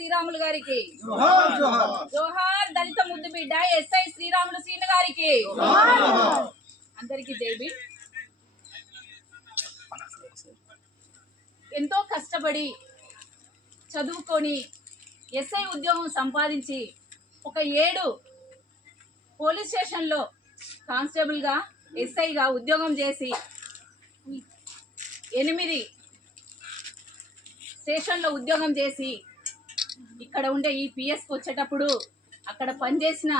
శ్రీరాములు గారికి, జోహార్ దళిత ముద్దు బిడ్డ ఎస్ఐ శ్రీరాములు శ్రీను గారికి. అందరికీ జైబీ. ఎంతో కష్టపడి చదువుకొని ఎస్ఐ ఉద్యోగం సంపాదించి ఒక 7 పోలీస్ స్టేషన్లో కానిస్టేబుల్గా ఎస్ఐగా ఉద్యోగం చేసి 8 స్టేషన్లో ఉద్యోగం చేసి ఇక్కడ ఉండే ఈ పిఎస్కి వచ్చేటప్పుడు అక్కడ పనిచేసిన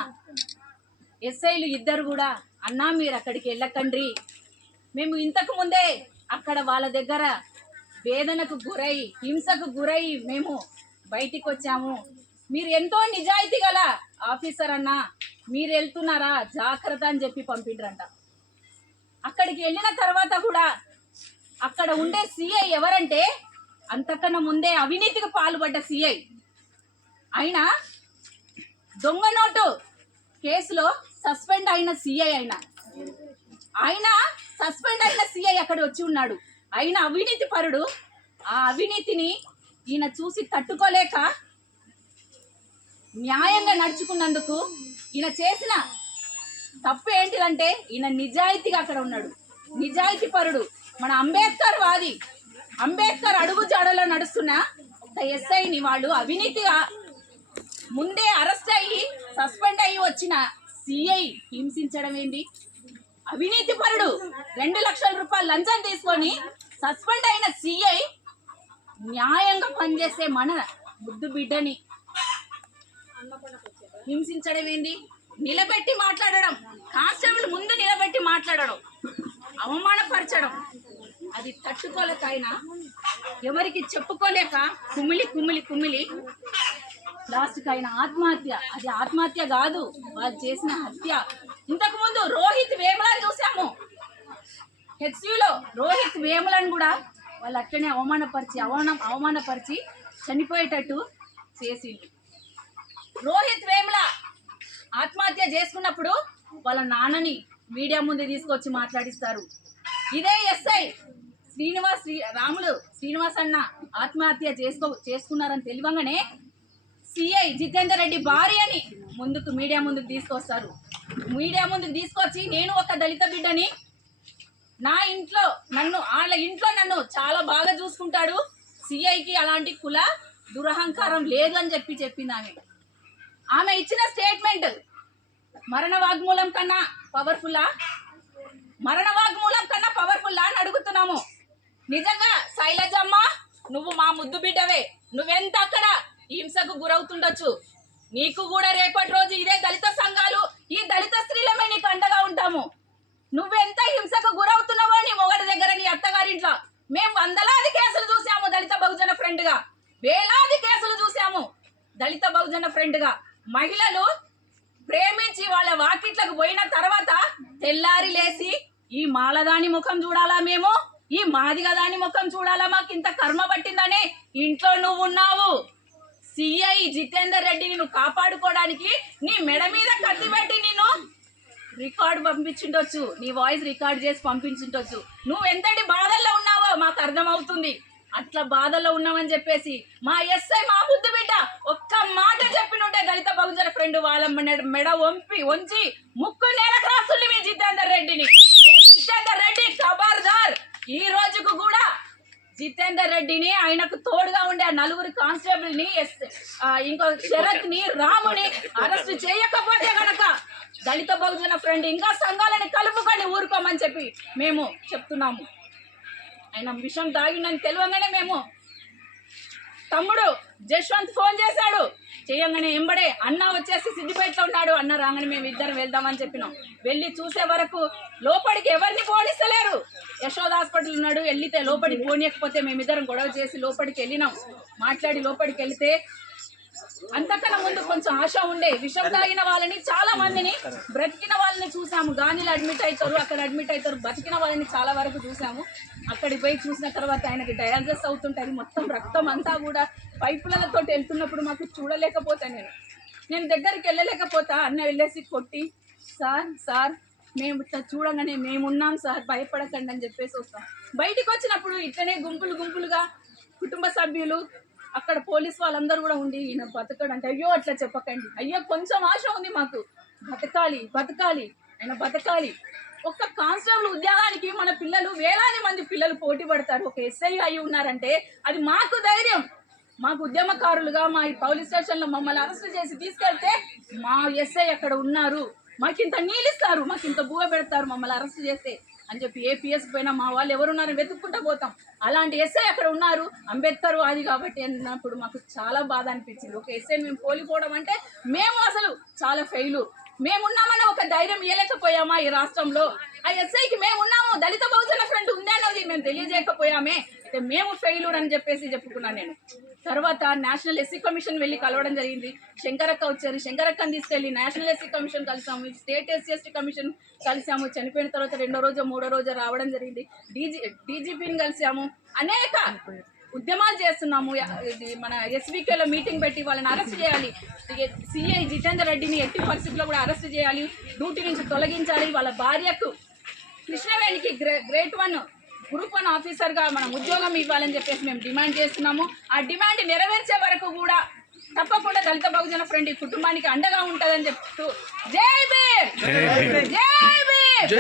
ఎస్ఐలు ఇద్దరు కూడా అన్నా మీరు అక్కడికి వెళ్ళకండ్రి, మేము ఇంతకు ముందే అక్కడ వాళ్ళ దగ్గర వేదనకు గురై హింసకు గురై మేము బయటికి వచ్చాము, మీరు ఎంతో నిజాయితీ గల ఆఫీసర్ అన్నా, మీరు వెళ్తున్నారా జాగ్రత్త అని చెప్పి పంపిండ్రంట. అక్కడికి వెళ్ళిన తర్వాత కూడా అక్కడ ఉండే సిఐ ఎవరంటే అంతకన్నా ముందే అవినీతికి పాల్పడ్డ సిఐ. దొంగ నోటు కేసులో సస్పెండ్ అయిన సిఐ ఆయన సస్పెండ్ అయిన సిఐ అక్కడ వచ్చి ఉన్నాడు. ఆయన అవినీతి పరుడు. ఆ అవినీతిని ఈయన చూసి తట్టుకోలేక న్యాయంగా నడుచుకున్నందుకు ఈయన చేసిన తప్పు ఏంటిదంటే ఈయన నిజాయితీగా అక్కడ ఉన్నాడు, నిజాయితీ పరుడు. మన అంబేద్కర్ వాది, అంబేద్కర్ అడుగు జాడలో నడుస్తున్న ఒక ఎస్ఐని వాళ్ళు అవినీతిగా ముందే అరెస్ట్ అయ్యి సస్పెండ్ అయ్యి వచ్చిన సిఐ హింసించడం ఏంది? అవినీతి పరుడు 2 లక్షల రూపాయలు లంచం తీసుకొని సస్పెండ్ అయిన సిఐ న్యాయంగా పనిచేసే మన ముద్దు బిడ్డని హింసించడం ఏంది? నిలబెట్టి మాట్లాడడం, కానిస్టేబుల్ ముందు నిలబెట్టి మాట్లాడడం, అవమానపరచడం, అది తట్టుకోలేక ఆయన ఎవరికి చెప్పుకోలేక కుమిలి కుమిలి కుమిలి లాస్ట్కి ఆయన ఆత్మహత్య. అది ఆత్మహత్య కాదు, వాళ్ళు చేసిన హత్య. ఇంతకు ముందు రోహిత్ వేములను చూసాము, హెచ్సిలో రోహిత్ వేములను కూడా వాళ్ళు అట్లనే అవమానపరిచి చనిపోయేటట్టు చేసిండు. రోహిత్ వేముల ఆత్మహత్య చేసుకున్నప్పుడు వాళ్ళ నాన్నని మీడియా ముందు తీసుకొచ్చి మాట్లాడిస్తారు. ఇదే ఎస్ఐ శ్రీనివాస్ అన్న ఆత్మహత్య చేసుకున్నారని తెలియగానే సిఐ జితేందర్ రెడ్డి భార్యని మీడియా ముందుకు తీసుకొస్తారు. మీడియా ముందుకు తీసుకొచ్చి నేను ఒక దళిత బిడ్డని, నా ఇంట్లో వాళ్ళ ఇంట్లో నన్ను చాలా బాగా చూసుకుంటాడు, సిఐకి అలాంటి కుల దురహంకారం లేదు అని చెప్పింది ఆమె ఇచ్చిన స్టేట్మెంట్ మరణ వాగ్మూలం కన్నా పవర్ఫుల్లా అని అడుగుతున్నాము. నిజంగా శైలజమ్మ, నువ్వు మా ముద్దు బిడ్డవే, నువ్వెంత అక్కడ హింసకు గురవుతుండొచ్చు, నీకు కూడా రేపటి రోజు ఇదే దళిత సంఘాలు, ఈ దళిత స్త్రీలమే నీకు అండగా ఉంటాము. నువ్వెంత హింసకు గురవుతున్నావో నీ మొగడి దగ్గర, నీ అత్తగారింట్లో మేము వందలాది కేసులు చూసాము దళిత బహుజన ఫ్రెండ్గా, వేలాది కేసులు చూసాము దళిత బహుజన ఫ్రెండ్గా. మహిళలు ప్రేమించి వాళ్ళ వాకిట్లకు పోయిన తర్వాత తెల్లారి లేసి ఈ మాలదాని ముఖం చూడాలా, మేము ఈ మాదిగదాని ముఖం చూడాలా, మాకు ఇంత కర్మ పట్టిందనే ఇంట్లో నువ్వు ఉన్నావు. సిఐ జితేందర్ రెడ్డిని నువ్వు కాపాడుకోవడానికి నీ మెడ మీద కత్తి పెట్టి నిన్ను రికార్డు పంపించుండొచ్చు, నీ వాయిస్ రికార్డ్ చేసి పంపించుండొచ్చు. నువ్వు ఎంతటి బాధల్లో ఉన్నావో మాకు అర్థమవుతుంది. అట్లా బాధల్లో ఉన్నామని చెప్పేసి మా ఎస్ఐ మా ముద్దు బిడ్డ ఒక్క మాట చెప్పినుంటే దళిత బహుజన ఫ్రెండ్ వాళ్ళ మెడ వంచి ముక్కు నేలకు రాస్తుంది మీ జితేందర్ రెడ్డిని. జితేందర్ రెడ్డి ఖబర్దార్. ఈ రోజుకు కూడా జితేందర్ రెడ్డిని, ఆయనకు తోడుగా ఉండే 4 కానిస్టేబుల్ని, ఇంకో శరత్ ని, రాముని అరెస్ట్ చేయకపోతే గనక దళిత బహుజన ఫ్రెండ్ ఇంకా సంఘాలని కలుపుకొని ఊరుకోమని చెప్పి మేము చెప్తున్నాము. ఆయన విషయం దాగిందని తెలియగానే మేము తమ్ముడు జశ్వంత్ ఫోన్ చేశాడు, చేయగానే ఎంబడే అన్న వచ్చేసి సిద్దిపేటలో ఉన్నాడు, అన్న రాగానే మేము ఇద్దరం వెళ్దామని చెప్పినాం. వెళ్ళి చూసే వరకు లోపలికి ఎవరిని పోనిస్తలేరు. యశోద హాస్పిటల్ ఉన్నాడు, వెళ్తే లోపలికి పోనీయకపోతే మేమిద్దరం గొడవ చేసి లోపలికి వెళ్ళినాం. మాట్లాడి లోపలికి వెళ్తే అంతకన్నా ముందు కొంచెం ఆశ ఉండే, విషం తాగిన వాళ్ళని చాలా మందిని, బ్రతికిన వాళ్ళని చూసాము. గాంధీలో అడ్మిట్ అవుతారు, అక్కడ అడ్మిట్ అవుతారు, బతికిన వాళ్ళని చాలా వరకు చూసాము. అక్కడికి పోయి చూసిన తర్వాత ఆయనకి డయాలసిస్ అవుతుంటుంది, మొత్తం రక్తం అంతా కూడా పైపులతో వెళ్తున్నప్పుడు మాకు చూడలేకపోతా, నేను దగ్గరికి వెళ్ళలేకపోతా. అన్న వెళ్ళేసి కొట్టి సార్ మేము ఇట్లా చూడగానే మేమున్నాం సార్, భయపడకండి అని చెప్పేసి వస్తాం. బయటికి వచ్చినప్పుడు ఇట్లనే గుంపులుగా కుటుంబ సభ్యులు అక్కడ పోలీస్ వాళ్ళందరూ కూడా ఉండి ఈయన బతకడు అంటే, అయ్యో అట్లా చెప్పకండి, అయ్యో కొంచెం ఆశ ఉంది మాకు, బతకాలి బతకాలి ఆయన బతకాలి. ఒక్క కానిస్టేబుల్ ఉద్యోగానికి మన పిల్లలు వేలాది మంది పిల్లలు పోటీ పడతారు. ఒక ఎస్ఐ అయి ఉన్నారంటే అది మాకు ధైర్యం. మాకు ఉద్యమకారులుగా మా ఈ పోలీస్ స్టేషన్లో మమ్మల్ని అరెస్ట్ చేసి తీసుకెళ్తే మా ఎస్ఐ అక్కడ ఉన్నారు, మాకింత నీళ్ళిస్తారు, మాకింత బువ్వ పెడతారు మమ్మల్ని అరెస్ట్ చేస్తే అని చెప్పి ఏపీఎస్ పైన మా వాళ్ళు ఎవరున్నారని వెతుక్కుంటూ పోతాం. అలాంటి ఎస్ఐ అక్కడ ఉన్నారు, అంబేద్కర్ అది కాబట్టి అన్నప్పుడు మాకు చాలా బాధ అనిపించింది. ఒక ఎస్ఐ మేము కోల్పోవడం అంటే మేము అసలు చాలా ఫెయిల్. మేమున్నామని ఒక ధైర్యం ఇవ్వలేకపోయామా ఈ రాష్ట్రంలో? ఆ ఎస్ఐకి మేము ఉన్నాము, దళిత బహుజన ఫ్రంట్ ఉంది అన్నది మేము తెలియజేయకపోయామే, అయితే మేము ఫెయిల్యూర్ అని చెప్పేసి చెప్పుకున్నాను నేను. తర్వాత నేషనల్ ఎస్సీ కమిషన్ వెళ్ళి కలవడం జరిగింది. శంకరక్క వచ్చారు, శంకరక్కని తీసుకెళ్ళి నేషనల్ ఎస్సీ కమిషన్ కలిసాము, స్టేట్ ఎస్సీ ఎస్టీ కమిషన్ కలిసాము. చనిపోయిన తర్వాత 2వ రోజు 3వ రోజు రావడం జరిగింది. డీజీపీని కలిసాము, అనేక ఉద్యమాలు చేస్తున్నాము. ఇది మన ఎస్వికేలో మీటింగ్ పెట్టి వాళ్ళని అరెస్ట్ చేయాలి, సిఐ జితేందర్ రెడ్డిని ఎట్టి పరిస్థితుల్లో కూడా అరెస్ట్ చేయాలి, డ్యూటీ నుంచి తొలగించాలి, వాళ్ళ భార్యకు కృష్ణవేణికి గ్రేడ్ 1 గ్రూప్ 1 ఆఫీసర్గా మనం ఉద్యోగం ఇవ్వాలని చెప్పేసి మేము డిమాండ్ చేస్తున్నాము. ఆ డిమాండ్ నెరవేర్చే వరకు కూడా తప్పకుండా దళిత బహుజన ఫ్రంట్ ఈ కుటుంబానికి అండగా ఉంటుందని చెప్తూ జై భీమ్, జై భీమ్.